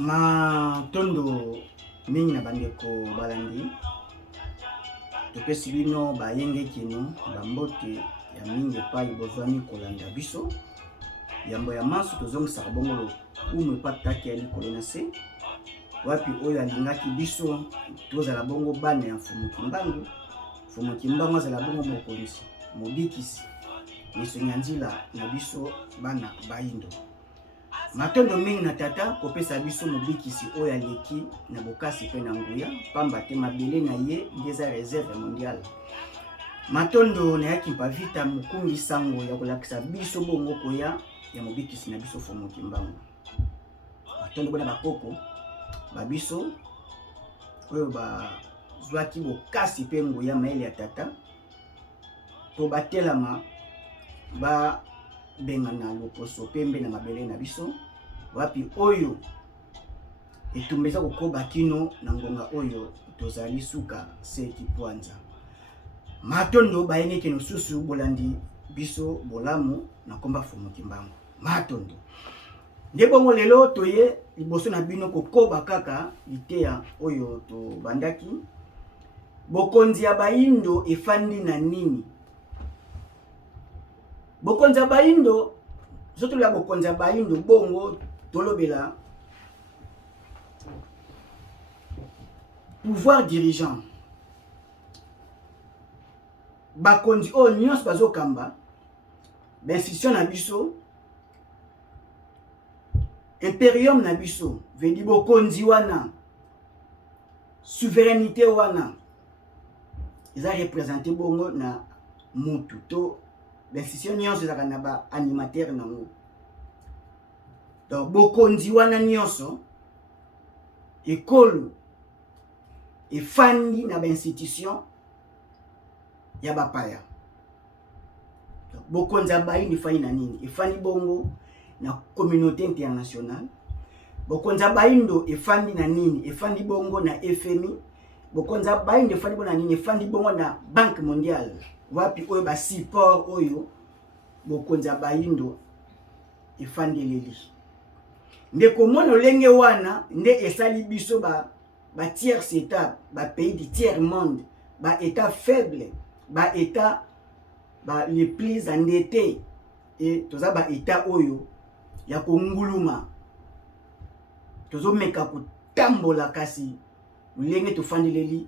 Ma tondo mingi na bandeko balandi topesi bino bayenge kino bambote ya mingi epai bozwami kolanda biso yambo ya maso tozongisaka bongo lokumu epataki ya likolo na se wapi oyo alingaki biso tozala bongo bana ya mfumu kimbangu azala bongo mokonzi mobikisi misongi ya nzela na biso bana baindo matondo mingi na tata kopesa biso mobikisi oyo aleki na bokasi pe na nguya pamba te mabele na ye ngeza réserve mondiale matondo na yaki mpavita mukungi sango ya kolakisa biso bongo koya ya mobikisi na biso Fumu Kimbangu matondo bona bakoko babiso oyo bazwaki bokasi pe nguya maele ya tata to batelama ba bengana loposo pembe na mabele na biso wapi oyo etumbeza kokoba kino na ngonga oyo tozali suka seki pwanza matondo bayengeke nosusu bolandi biso bolamu na komba Fumu Kimbangu matondo nde bongo lelo toye liboso na bino kokoba kaka liteya oyo to bandaki bokonzi ya baindo efandi na nini. Bokonza baindo, surtout la bokonza baindo bongo tolobela pouvoir dirigeant. Bakonzi o nyos bazo kamba, l'institution na biso, imperium na biso, vedi bokonzi wana, souveraineté wana, ils ont représenté bongo na mutu to l'institution nyonso ezaka na ba animateur nango donc bokonzi wana nyonso ekolo efandi na ba institution ya bapaya donc bokonzi abayi efandi na nini efandi bongo na communauté internationale bokonzi abayindo efandi na nini efandi bongo na FMI bokonzi abayindo efandi bongo na nini efandi bongo na Banque mondiale wapi oyo ba support oyo bokonza baindo efandeleli nde komona olenge wana nde esali biso ba tiers état ba pays du tiers monde ba état faible ba état ba les plus endettés et toza ba état oyo ya konguluma tozo meka kutambola kasi olenge tofandeleli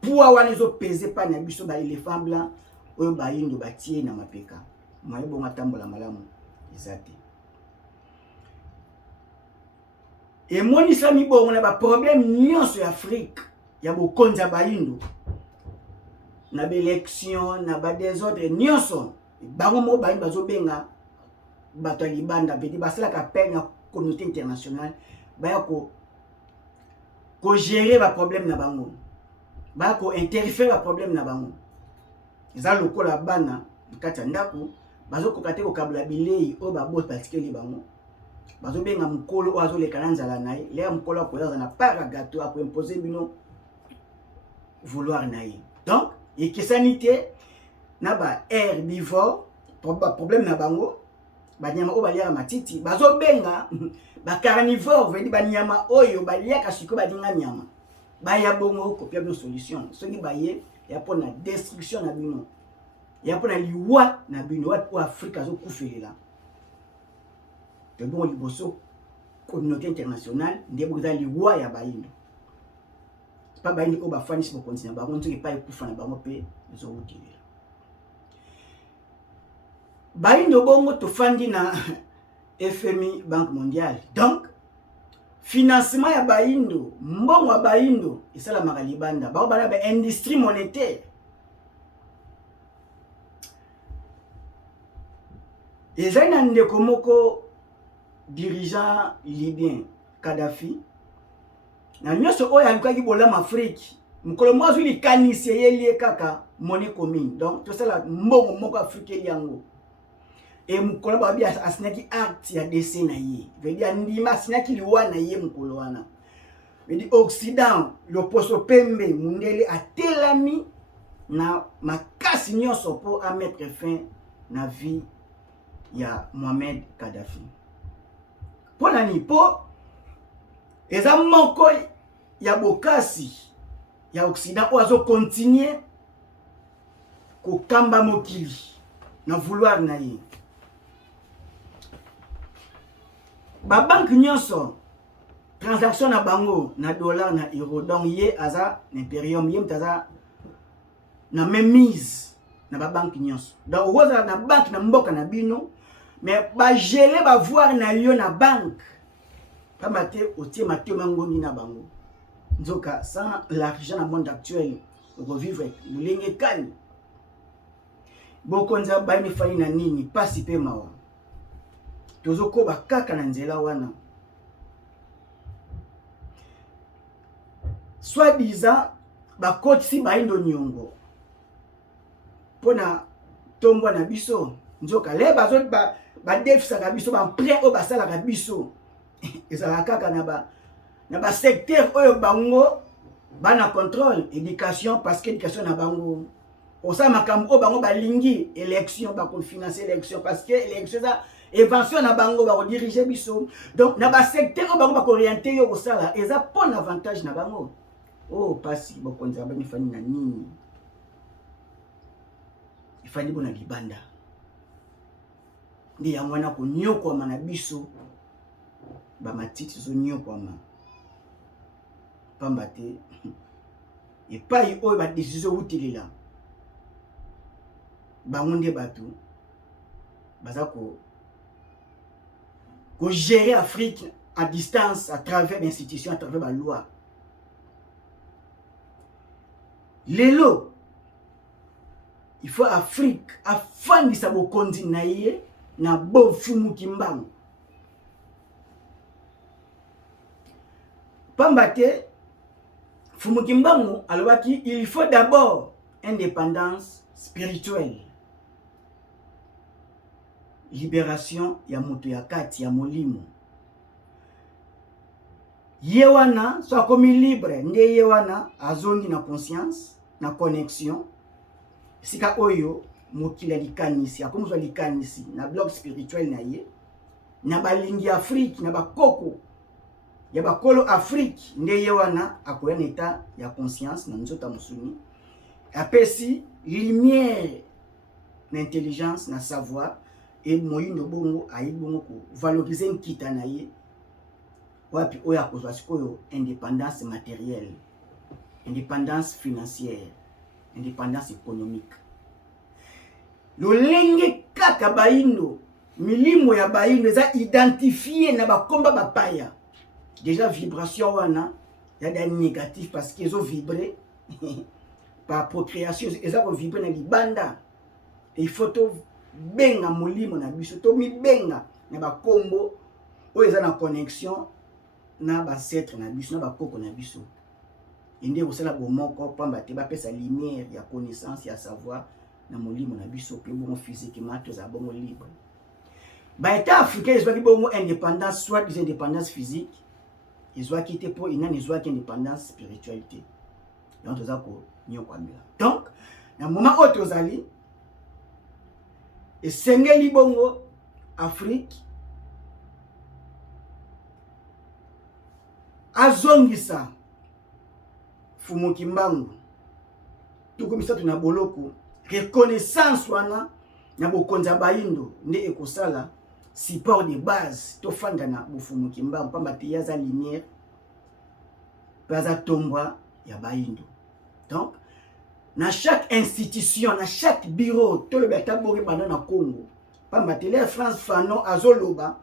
puwa wana ezo pese pa na biso ba éléphant blanc oyo baindo batie na mapeka maye bonga tambola malamu ezate emonisami bongo na ba problème nyonso ya Afrique ya bokonza baindo na ba élection na ba désordre nyonso bango mo baindo bazobenga bato ya libanda bedi basalaka appel na communauté internationale baya ko gérer ba problème na bango baya ko interférer ba problème na bango eza lokola bana kati ya ndako bazokoka te kokabula bilei oyo babosi batikeli bango bazobenga mokolo oyo azoleka na nzala na ye leya mokolo akoyaza na part ya gato akoimpose bino vouloir na ye donc ekesani te na ba herbivore problème na bango banyama oyo baliaka matiti bazobenga ba carnivore vedi banyama oyo baliaka sikoyo balinga nyama baya bongo kopia bino solution soki baye ya pona destruction na bino ya pona liwa na bino wapi Afrika azokufelela to bongo liboso communauté internationale nde boza liwa ya baindo pa baindo oyo bafanisi bokonzi na bango nzoki pa ekufa na bango mpe ezowutilela baindo bongo tofandi na FMI Banque mondiale donc financement ya baindo mbongo ya baindo esalamaka libanda bao bana ba industrie monétaire ezali na ndeko moko dirigeant libyen Kadhafi na nyonso oyo alukaki bolama Afrique mokolo moko azwi likanisi eyeli kaka monnaie commune donc tosala mbongo moko Afrique eli yango et mukolo babi asinaki acte ya décès na ye veut dire ndima asinaki liwa na ye mukolo wana veut dire Occident loposo pembe mundele atelami na makasi nyonso po a mettre fin na vie ya Mohamed Kadhafi. Pour nani po eza moko ya bokasi ya Occident oazo continuer ko kamba mokili na vouloir na ye. Ba banque nyonso transaction na bango na dollar na euro, donc ye aza imperium, ye mtaza na même mise na ba banque nyonso. Donc oza na banque na mboka na bino, mais ba geler ba voir na yo na banque. Kama te otie matio mangongi na bango. Nzoka sans l'argent dans le monde actuel, on va vivre mulenge kani. Bokonza ba ni fani na nini pasi pe mawa. Tozoko ba kaka na nzela wana. Soit disant ba kotisi ba indo nyongo. Pona tombo na biso nzoka le bazot ba defisa ka biso ba prêt o basala ka biso. Ezala kaka na ba secteur oyo bango bana contrôle éducation, parce que éducation na bango osa makambo o bango balingi élection ba ko financer élection, parce que élection ça évasion na bango ba ko diriger biso. Donc na ba secteur o bango ba ko orienter yo osala eza pon avantage na bango. Oh pasi bokonza ba ni fani na nini ifani bona libanda ndi ya mwana ko nyoko na biso ba matiti zo nyoko ma pamba te et pas oyo ba décision utilela bango nde bato baza ko gérer Afrique à distance à travers l'institution, à travers la loi. Lelo il faut Afrique afandisa bokonzi na ye na bo fumu kimbango pamba te fumu kimbango alobaki il faut d'abord indépendance spirituelle, libération ya moto ya kati ya molimo yewana soit comme libre nde yewana azongi na conscience na connexion sika oyo mokila likanisi akomozwa likanisi na bloc spirituel na ye na balingi Afrique na bakoko ya bakolo Afrique nde yewana akoya na état ya conscience na nzota musuni apesi lumière na intelligence na savoir et moyindo bongo ayi bongo ko valoriser nkita na ye wapi oya kozwa sikoyo indépendance matérielle, indépendance financière, indépendance économique. Lolenge kaka baindo milimo ya baindo eza identifié na bakomba bapaya. Déjà vibration wana ya da négatif parce qu'ils ont vibré par procréation, ils ont vibré na libanda. Et il faut to benga molimo na biso to mi benga na bakombo oyo eza na connexion na basetre na biso na bakoko na biso ende osala bomoko pamba te bapesa lumière ya connaissance ya savoir na molimo na biso pe bongo physiquement toza bongo libre. Ba état africain ezwaki bongo indépendance, soit des indépendance physique ezwaki te po inani ezwaki indépendance spiritualité. Donc toza ko nyoko amela. Donc na moment oyo tozali esengeli bongo Afrique azongisa fumu kimbangu tukomisa tuna boloko reconnaissance wana na bokonza baindo nde ekosala support de base to fanda na bofumu kimbangu pamba te yaza lumière baza tombwa ya baindo. Donc na chaque institution, na chaque bureau to le beta bori bana na Congo pamba te la France Fanon azoloba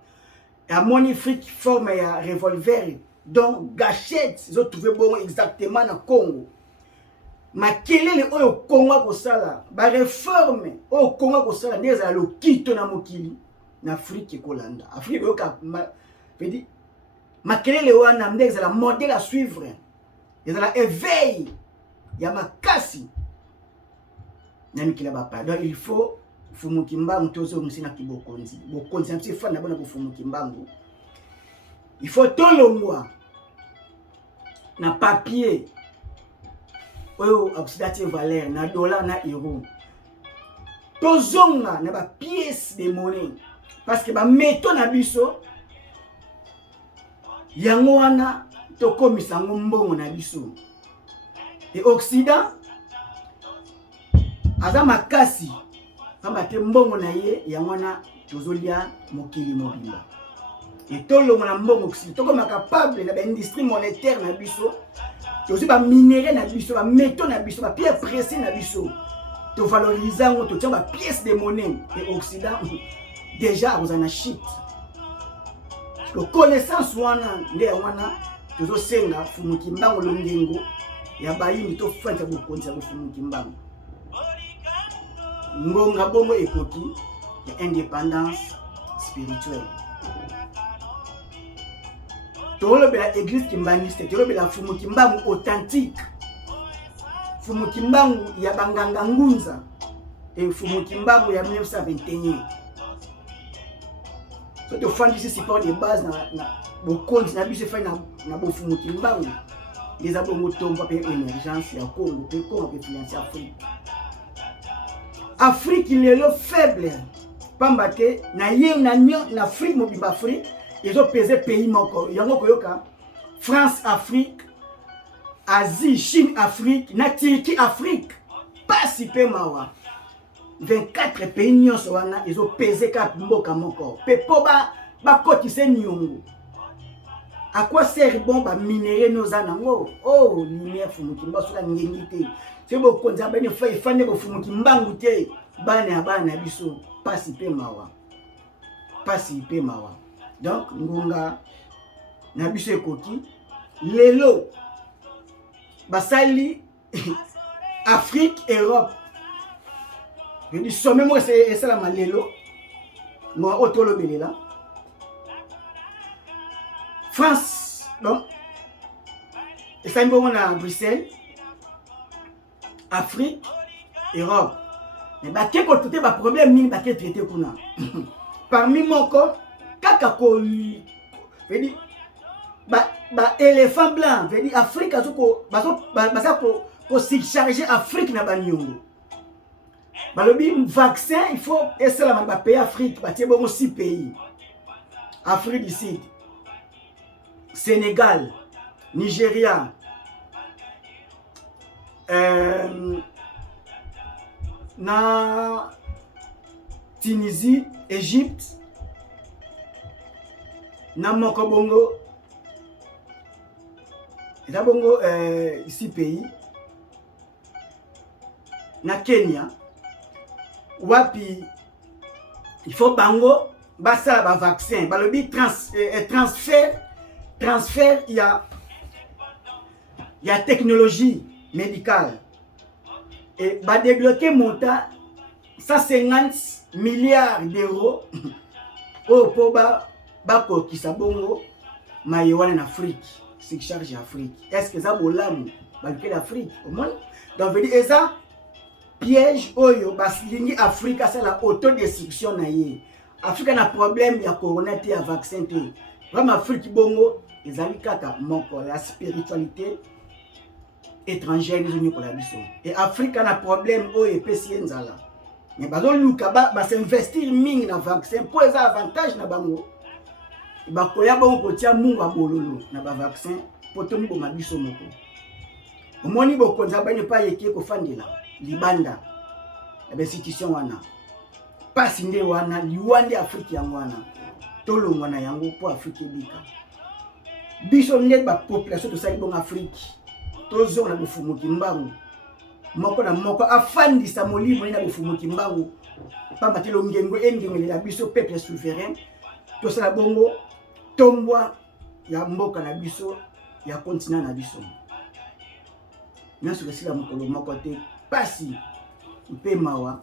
a magnifique forme ya revolver. Donc gâchette ils ont trouvé bon exactement na Congo. Makelele oyo Congo ko sala ba réforme oyo Congo ko sala ndeza lo kito na mokili na Afrique kolanda. Afrique yo ka pedi makelele wana ndeza la modèle à suivre. Ils la éveil ya makasi na mikila bapa. Donc il faut fumu kimbangu tozo musina kibokonzi. Bokonzi amsi fana bona ko fumu kimbangu. Il faut tolongwa na papier oyo oxydative valeur na dollar na euro tozonga na ba pièces de monnaie parce que ba meto na biso yango wana tokomisa ngo mbongo na biso. Et Occident aza makasi kamba te mbongo na ye yango wana tozolia mokili mobimba. Et tolongo na mbongo Occident tokoma capable na ba industrie monétaire na biso, tozi ba minerais na biso, ba métaux na biso, ba pierres précieuses na biso. To valoriser ngo to tia ba pièces de monnaie. Et Occident déjà vous en achète. Le connaissance wana nde wana tozo senga fumuki mbango longengo ya bayini to fanta bokonzi ya fumuki mbango. Ngonga bongo ekoki ya indépendance spirituelle. Tolobela église kimbaniste, tolobela fumuki mbango authentique. Fumuki mbango ya banganga ngunza et fumuki mbango ya 1921. So to fandi ici support de base na bokonzi na biso fait na bofumuki mbango. Les abongo tomba pe émergence ya Congo pe Congo pe financer Afrique. Afrique lelo faible. Pambate na ye na Afrique mobimba Afrique, ils ont pesé pays moko. Yango koyoka France Afrique, Asie, Chine Afrique, na Turquie Afrique. Pas si peu mawa. 24 pays nyonso wana ils ont pesé ka mboka moko. Pe po ba kotise nyongo. À quoi sert bon ba minerais nos anango? Oh, lumière fumuki mba soka ngengi te. C'est bo konza bene fa ifane bo fumuki mbangu te. Bana biso pas si peu mawa. Pas si peu mawa. Donc ngonga na biso ekoki lelo basali Afrique, Europe. Je dis sommet moi c'est ça la malelo. Moi otolo belela. France, donc, et ça me à Bruxelles, Afrique, Europe. Mais bah quel côté bah problème ni bah quel traité qu'on a. Parmi mon corps, kakako, je dis bah éléphant blanc, je dis Afrique azoko bah ça pour s'y charger Afrique na banyongo. Bah le vaccin il faut et ça la bah pays Afrique bah tiens bon 6 pays. Afrique du Sud. Sénégal, Nigeria, na Tunisie, Égypte, na Mokobongo, et là bongo ici pays, na Kenya, wapi il faut bango, basa ba vaccin, ba le transfert, il y a technologie médicale. Et va débloquer montant 150 milliards d'euros pour qui sabongo maïwan en Afrique, c'est charge Afrique. Est-ce que ça bolam balquer l'Afrique au monde? Donc veut dire ça piège oyo baslingi Afrique c'est la autodestruction na yé. Afrique a un problème, il y a corona, il y a vaccin. Vraiment Afrique bongo ezali kaka moko la spiritualité étrangère nous pour la biso. Et Afrique a un problème o epesi nzala. Mais bazon luka ba s'investir mingi na vaccin pour les avantages na bango. Ba koya bongo kotia mungu abololo na ba vaccin pour tomi bo mabiso moko. Omoni bo konza ba ne pa yeke ko fandela libanda. La institution wana. Pasi nde wana liwande Afrique ya wana. Tolongwa na yango po Afrique bika. Biso net ba population to sali bon Afrique. Tozo na bofumuki mbangu. Moko na moko afandisa molimo na bofumuki mbangu. Pamba telo ngengo endingele la biso peuple souverain. To sala bongo tombwa ya mboka na biso ya continent na biso. Nyaso kesila mokolo moko te pasi mpe mawa.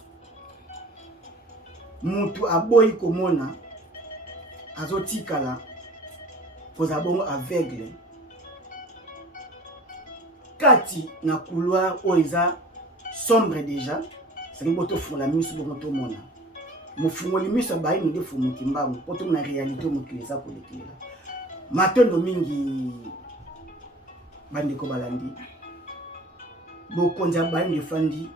Mutu aboyi komona azotikala koza bongo aveugle kati na couloir oiza sombre déjà c'est boto fula miso bongo to mona mofungoli miso bayi nde fumuki mbangu poto na réalité mokilisa ko lekela matondo mingi bandeko balandi bokonza bandi fandi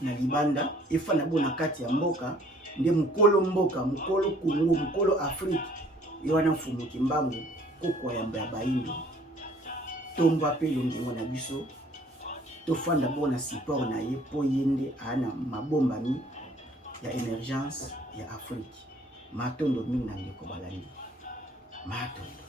na libanda efana bona kati ya mboka nde mukolo mboka mukolo Kongo mukolo Afrique yona fumuki mbangu kokwa yamba ya bayindo tomba pe longengo na biso tofanda bo na support na ye po yende ana mabombami ya émergence ya Afrique. Matondo mingi na ndeko balandi. Matondo.